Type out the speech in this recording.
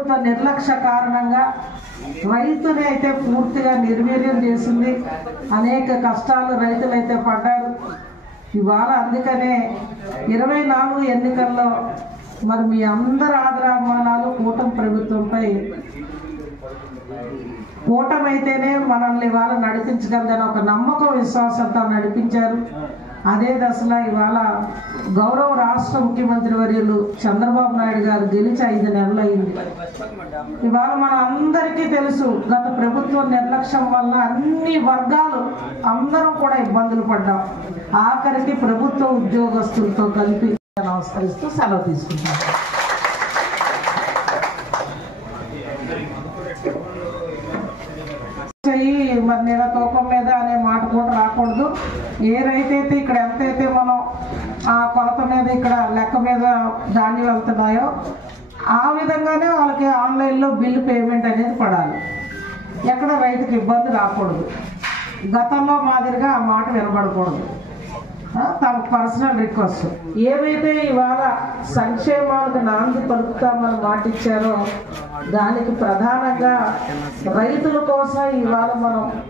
నిర్లక్ష్య కారణంగా రైతుని అయితే పూర్తిగా నిర్వీర్యం చేసింది. అనేక కష్టాలు రైతులైతే పడ్డారు. ఇవాళ అందుకనే 24 ఎన్నికల్లో మరి మీ అందరి ఆదరాభిమానాలు కూటమి ప్రభుత్వంపై, కూటమి అయితేనే మనల్ని ఇవాళ నడిపించగలదని ఒక నమ్మకం విశ్వాసంతో నడిపించారు. అదే దశలో ఇవాళ గౌరవ రాష్ట్ర ముఖ్యమంత్రి వర్యులు చంద్రబాబు నాయుడు గారు గెలిచి 5 నెలలు అయింది. ఇవాళ మన అందరికీ తెలుసు, గత ప్రభుత్వం నిర్లక్ష్యం వల్ల అన్ని వర్గాలు అందరం కూడా ఇబ్బందులు పడ్డాం. ఆఖరికి ప్రభుత్వ ఉద్యోగస్తులతో కలిపి నమస్కరిస్తూ సెలవు తీసుకుంటాం. మరి నేల తూకం మీద అనే మాట కూడా రాకూడదు. ఏ రైతైతే ఇక్కడ ఎంతైతే మనం ఆ కొలత మీద ఇక్కడ లెక్క మీద ధాన్యం వెళ్తున్నాయో ఆ విధంగానే వాళ్ళకి ఆన్లైన్లో బిల్లు పేమెంట్ అనేది పడాలి. ఎక్కడ రైతుకి ఇబ్బంది రాకూడదు. గతంలో మాదిరిగా ఆ మాట వినబడకూడదు. తమ పర్సనల్ రిక్వెస్ట్. ఏవైతే ఇవాళ సంక్షేమాలకు నాంది పలుకుతామని మాట ఇచ్చారో దానికి ప్రధానంగా రైతుల కోసం ఇవాళ మనం